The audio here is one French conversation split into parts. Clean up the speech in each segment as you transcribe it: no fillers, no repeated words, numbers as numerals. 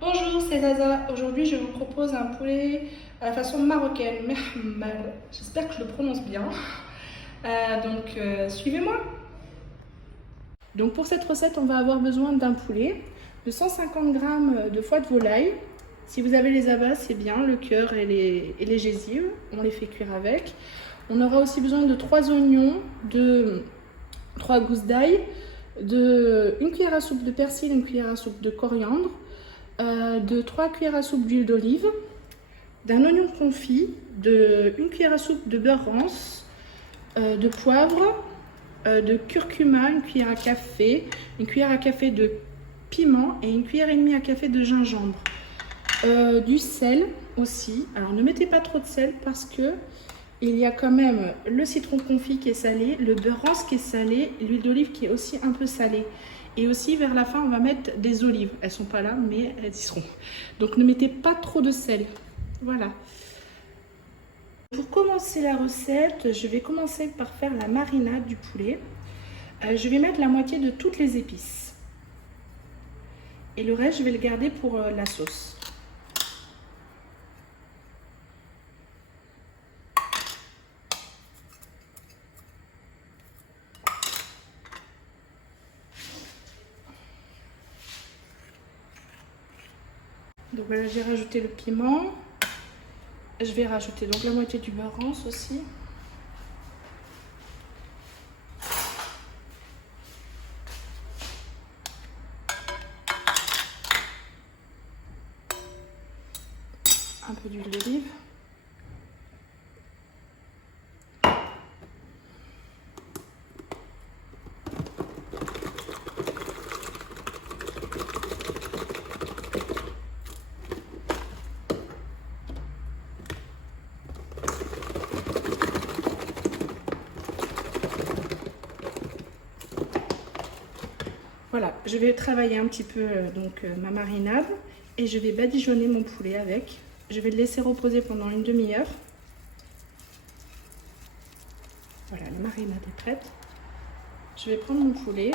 Bonjour, c'est Zaza. Aujourd'hui, je vous propose un poulet à la façon marocaine, mehmel. J'espère que je le prononce bien. Suivez-moi. Donc, pour cette recette, on va avoir besoin d'un poulet, de 150 g de foie de volaille. Si vous avez les abats, c'est bien, le cœur et les gésives. On les fait cuire avec. On aura aussi besoin de 3 oignons, de 3 gousses d'ail, de 1 cuillère à soupe de persil, 1 cuillère à soupe de coriandre, de 3 cuillères à soupe d'huile d'olive, d'un oignon confit, de 1 cuillère à soupe de beurre rance, de poivre, de curcuma, 1 cuillère à café, 1 cuillère à café de piment et 1 cuillère et demie à café de gingembre. Du sel aussi. Alors ne mettez pas trop de sel parce que il y a quand même le citron confit qui est salé, le beurre rance qui est salé, l'huile d'olive qui est aussi un peu salée. Et aussi vers la fin on va mettre des olives. Elles sont pas là mais elles y seront. Donc ne mettez pas trop de sel. Voilà. Pour commencer la recette, je vais commencer par faire la marinade du poulet. Je vais mettre la moitié de toutes les épices. Et le reste je vais le garder pour la sauce. Donc voilà, j'ai rajouté le piment. Je vais rajouter donc la moitié du beurre rance aussi. Un peu d'huile d'olive. Voilà, je vais travailler un petit peu ma marinade et je vais badigeonner mon poulet avec. Je vais le laisser reposer pendant une demi-heure. Voilà, la marinade est prête. Je vais prendre mon poulet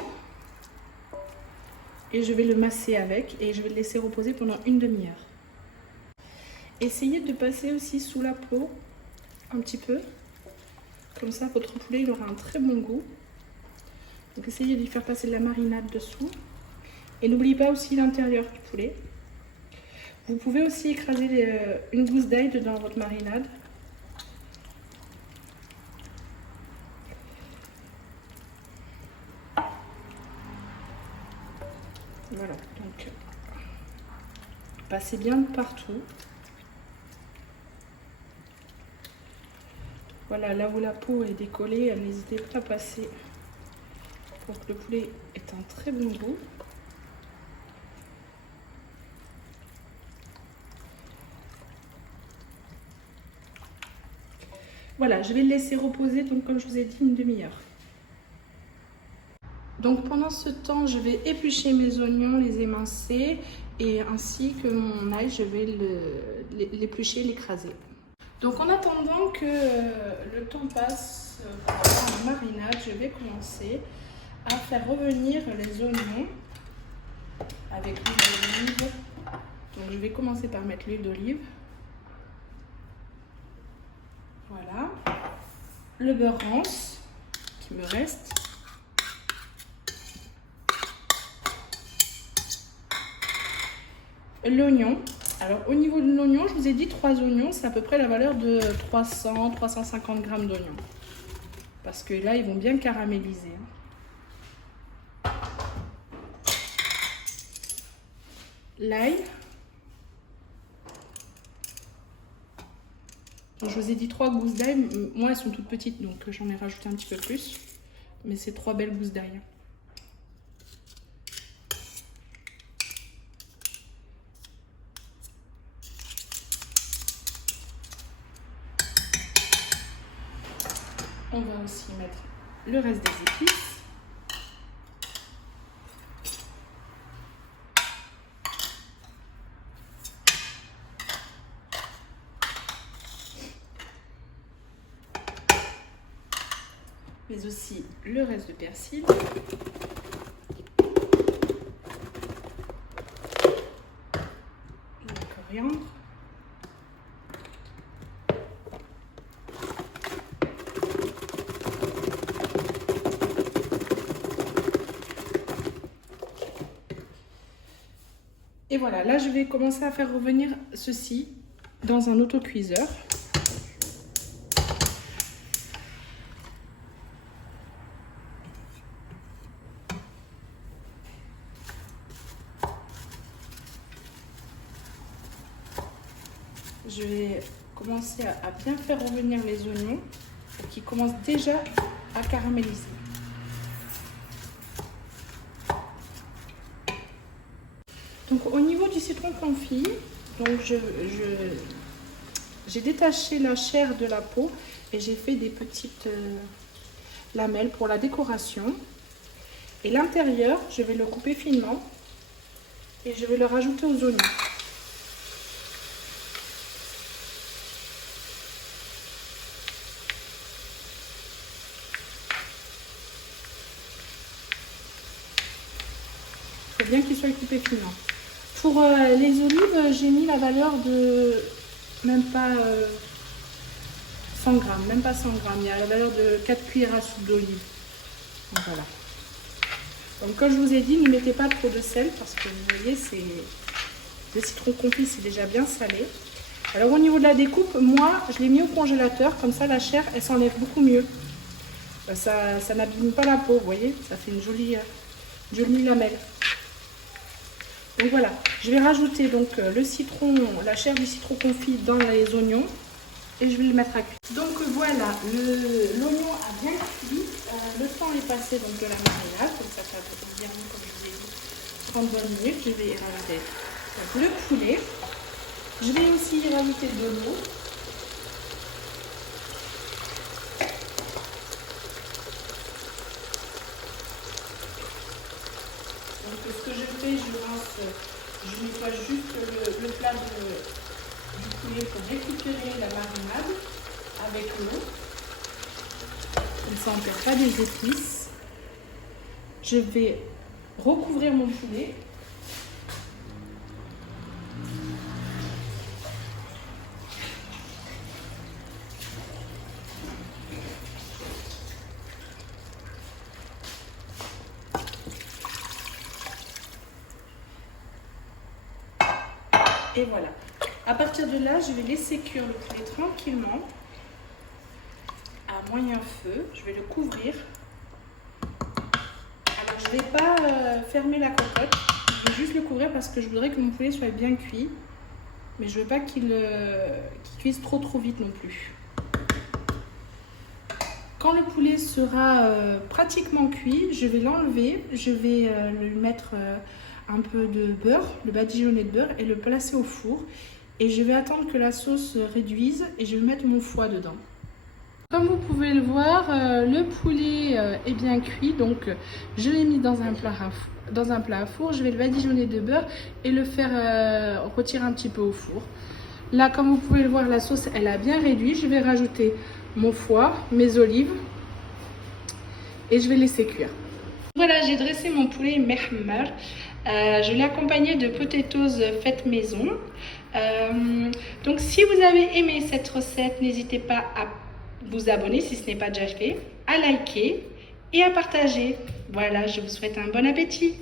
et je vais le masser avec et je vais le laisser reposer pendant une demi-heure. Essayez de passer aussi sous la peau un petit peu. Comme ça, votre poulet il aura un très bon goût. Donc essayez d'y faire passer de la marinade dessous. Et n'oubliez pas aussi l'intérieur du poulet. Vous pouvez aussi écraser une gousse d'ail dans votre marinade. Voilà, donc passez bien partout. Voilà, là où la peau est décollée, n'hésitez pas à passer pour que le poulet ait un très bon goût. Voilà, je vais le laisser reposer, donc comme je vous ai dit, une demi-heure. Donc pendant ce temps, je vais éplucher mes oignons, les émincer, et ainsi que mon ail, je vais l'éplucher, l'écraser. Donc en attendant que le temps passe pour faire la marinade, je vais commencer à faire revenir les oignons avec l'huile d'olive. Donc je vais commencer par mettre l'huile d'olive. Voilà. Le beurre rance qui me reste. L'oignon. Alors au niveau de l'oignon, je vous ai dit 3 oignons, c'est à peu près la valeur de 300-350 g d'oignons. Parce que là, ils vont bien caraméliser. L'ail. Je vous ai dit 3 gousses d'ail. Moi, elles sont toutes petites, donc j'en ai rajouté un petit peu plus. Mais c'est 3 belles gousses d'ail. On va aussi mettre le reste des épices. Mais aussi le reste de persil. coriandre. Et voilà, là je vais commencer à faire revenir ceci dans un autocuiseur. Je vais commencer à bien faire revenir les oignons pour qu'ils commencent déjà à caraméliser. Donc au niveau du citron confit, donc j'ai détaché la chair de la peau et j'ai fait des petites lamelles pour la décoration. Et l'intérieur, je vais le couper finement et je vais le rajouter aux oignons. Il faut bien qu'il soit coupé finement. Pour les olives, j'ai mis la valeur de même pas 100 grammes, même pas 100 grammes. Il y a la valeur de 4 cuillères à soupe d'olive. Donc voilà. Donc comme je vous ai dit, ne mettez pas trop de sel parce que vous voyez, le citron confit, c'est déjà bien salé. Alors au niveau de la découpe, moi, je l'ai mis au congélateur. Comme ça, la chair, elle s'enlève beaucoup mieux. Ça n'abîme pas la peau, vous voyez. Ça fait une jolie lamelle. Donc voilà, je vais rajouter donc le citron, la chair du citron confit dans les oignons et je vais le mettre à cuire. Donc voilà, l'oignon a bien cuit, le temps est passé donc de la marinade, donc ça fait environ, comme je vous ai dit, 30 bonnes minutes. Je vais rajouter donc, le poulet, je vais aussi y rajouter de l'eau. Donc ce que je fais, je nettoie juste le plat du poulet pour récupérer la marinade avec l'eau. Comme ça on ne perd pas des épices. Je vais recouvrir mon poulet. Et voilà. À partir de là, je vais laisser cuire le poulet tranquillement à moyen feu. Je vais le couvrir. Alors, je ne vais pas fermer la cocotte. Je vais juste le couvrir parce que je voudrais que mon poulet soit bien cuit. Mais je ne veux pas qu'il cuise trop vite non plus. Quand le poulet sera pratiquement cuit, je vais l'enlever. Je vais lui mettre un peu de beurre, le badigeonner de beurre et le placer au four. Et je vais attendre que la sauce réduise et je vais mettre mon foie dedans. Comme vous pouvez le voir, le poulet est bien cuit. Donc je l'ai mis dans un plat à four. Je vais le badigeonner de beurre et le faire retirer un petit peu au four. Là, comme vous pouvez le voir, la sauce elle a bien réduit. Je vais rajouter mon foie, mes olives et je vais laisser cuire. Voilà, j'ai dressé mon poulet mehmar. Je l'ai accompagné de potatoes faites maison. Donc si vous avez aimé cette recette, n'hésitez pas à vous abonner si ce n'est pas déjà fait, à liker et à partager. Voilà, je vous souhaite un bon appétit.